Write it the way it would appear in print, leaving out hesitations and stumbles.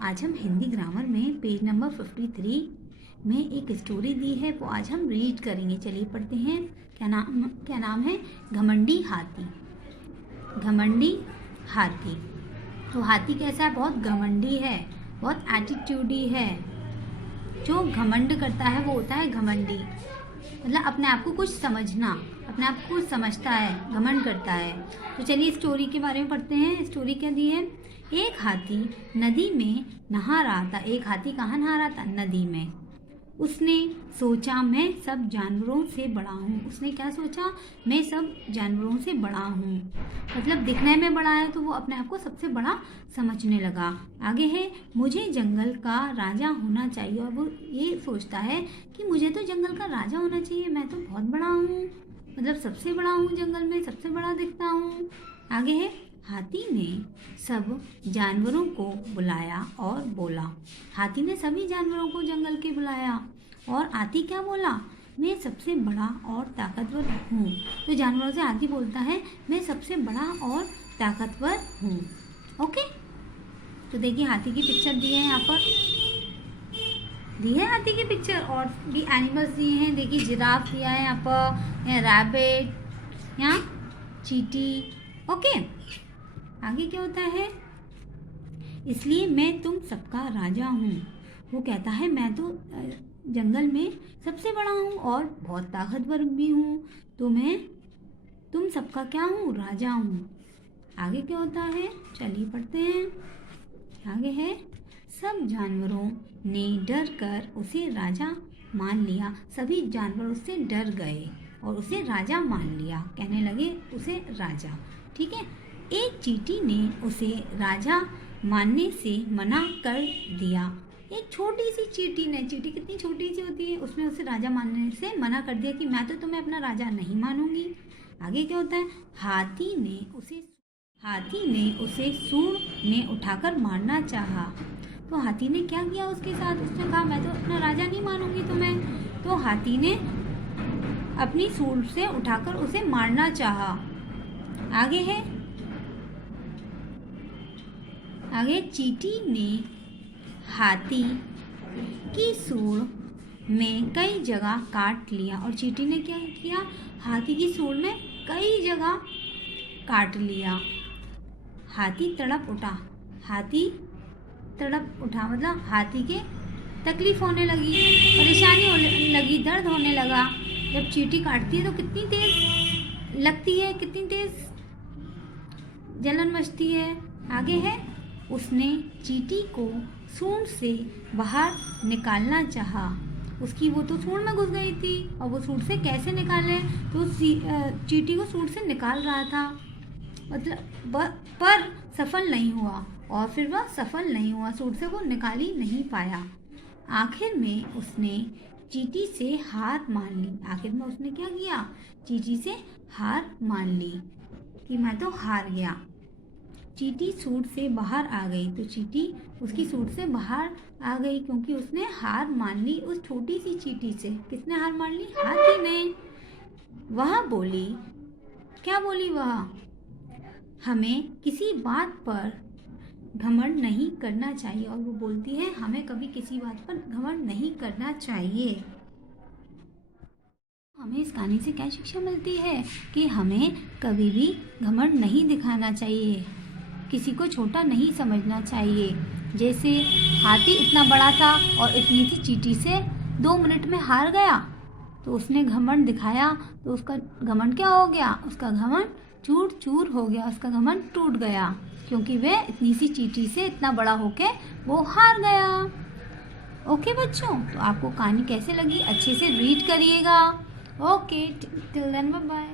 आज हम हिंदी ग्रामर में पेज नंबर 53 में एक स्टोरी दी है, वो आज हम रीड करेंगे। चलिए पढ़ते हैं। क्या नाम है? घमंडी हाथी। घमंडी हाथी। तो हाथी कैसा है? बहुत घमंडी है, बहुत एटीट्यूडी है। जो घमंड करता है वो होता है घमंडी, मतलब अपने आप को कुछ समझना, अपने आप को कुछ समझता है, घमंड करता है। तो चलिए स्टोरी के बारे में पढ़ते हैं। स्टोरी क्या दी है? एक हाथी नदी में नहा रहा था। एक हाथी कहाँ नहा रहा था? नदी में। उसने सोचा मैं सब जानवरों से बड़ा हूँ। उसने क्या सोचा? मैं सब जानवरों से बड़ा हूँ, मतलब दिखने में बड़ा है तो वो अपने आप को सबसे बड़ा समझने लगा। आगे है, मुझे जंगल का राजा होना चाहिए। और वो ये सोचता है कि मुझे तो जंगल का राजा होना चाहिए, मैं तो बहुत बड़ा हूँ, मतलब सबसे बड़ा हूँ, जंगल में सबसे बड़ा दिखता हूँ। आगे है, हाथी ने सब जानवरों को बुलाया और बोला। हाथी ने सभी जानवरों को जंगल के बुलाया और हाथी क्या बोला? मैं सबसे बड़ा और ताकतवर हूँ। तो जानवरों से हाथी बोलता है मैं सबसे बड़ा और ताकतवर हूँ। ओके, तो देखिए हाथी की पिक्चर दी है, यहाँ पर दी है हाथी की पिक्चर, और भी एनिमल्स दिए हैं। देखिए जिराफ दिया है यहाँ पर, रैबिट, यहाँ चींटी। ओके, आगे क्या होता है? इसलिए मैं तुम सबका राजा हूँ। वो कहता है मैं तो जंगल में सबसे बड़ा हूँ और बहुत ताकतवर भी हूँ, तो मैं तुम सबका क्या हूँ? राजा हूँ। आगे क्या होता है? चलिए पढ़ते हैं। आगे है, सब जानवरों ने डर कर उसे राजा मान लिया। सभी जानवर उससे डर गए और उसे राजा मान लिया, कहने लगे उसे राजा। ठीक है। एक चींटी ने उसे राजा मानने से मना कर दिया। एक छोटी सी चींटी ने, चींटी कितनी छोटी सी होती है, उसने उसे राजा मानने से मना कर दिया कि मैं तो तुम्हें अपना राजा नहीं मानूंगी। आगे क्या होता है? हाथी ने उसे सूंड में उठाकर मारना चाहा। तो हाथी ने क्या किया उसके साथ? उसने कहा मैं तो अपना राजा नहीं मानूंगी तुम्हें। तो हाथी ने अपनी सूंड से उठाकर उसे मारना चाहा। आगे चींटी ने हाथी की सूंड में कई जगह काट लिया। और चींटी ने क्या किया? हाथी की सूंड में कई जगह काट लिया। हाथी तड़प उठा, मतलब हाथी के तकलीफ होने लगी, परेशानी होने लगी, दर्द होने लगा। जब चींटी काटती है तो कितनी तेज लगती है, कितनी तेज जलन मचती है। आगे है, उसने चींटी को सूंड से बाहर निकालना चाहा। उसकी वो तो सूंड में घुस गई थी और वो सूंड से कैसे निकाले? तो चींटी को सूंड से निकाल रहा था, मतलब पर सफल नहीं हुआ। और फिर वह सफल नहीं हुआ, सूंड से वो निकाल ही नहीं पाया। आखिर में उसने चींटी से हार मान ली। आखिर में उसने क्या किया? चींटी से हार मान ली कि मैं तो हार गया। चींटी सूंड से बाहर आ गई। तो चींटी उसकी सूंड से बाहर आ गई क्योंकि उसने हार मान ली उस छोटी सी चींटी से। किसने हार मान ली? हाथी ने। वह बोली, क्या बोली वह? हमें किसी बात पर घमंड नहीं करना चाहिए। और वो बोलती है हमें कभी किसी बात पर घमंड नहीं करना चाहिए। हमें इस कहानी से क्या शिक्षा मिलती है? कि हमें कभी भी घमंड नहीं दिखाना चाहिए, किसी को छोटा नहीं समझना चाहिए। जैसे हाथी इतना बड़ा था और इतनी सी चींटी से 2 मिनट में हार गया, तो उसने घमंड दिखाया तो उसका घमंड क्या हो गया? उसका घमंड चूर चूर हो गया, उसका घमंड टूट गया, क्योंकि वह इतनी सी चींटी से इतना बड़ा होके वो हार गया। ओके बच्चों, तो आपको कहानी कैसे लगी? अच्छे से रीड करिएगा। Okay, till then bye bye.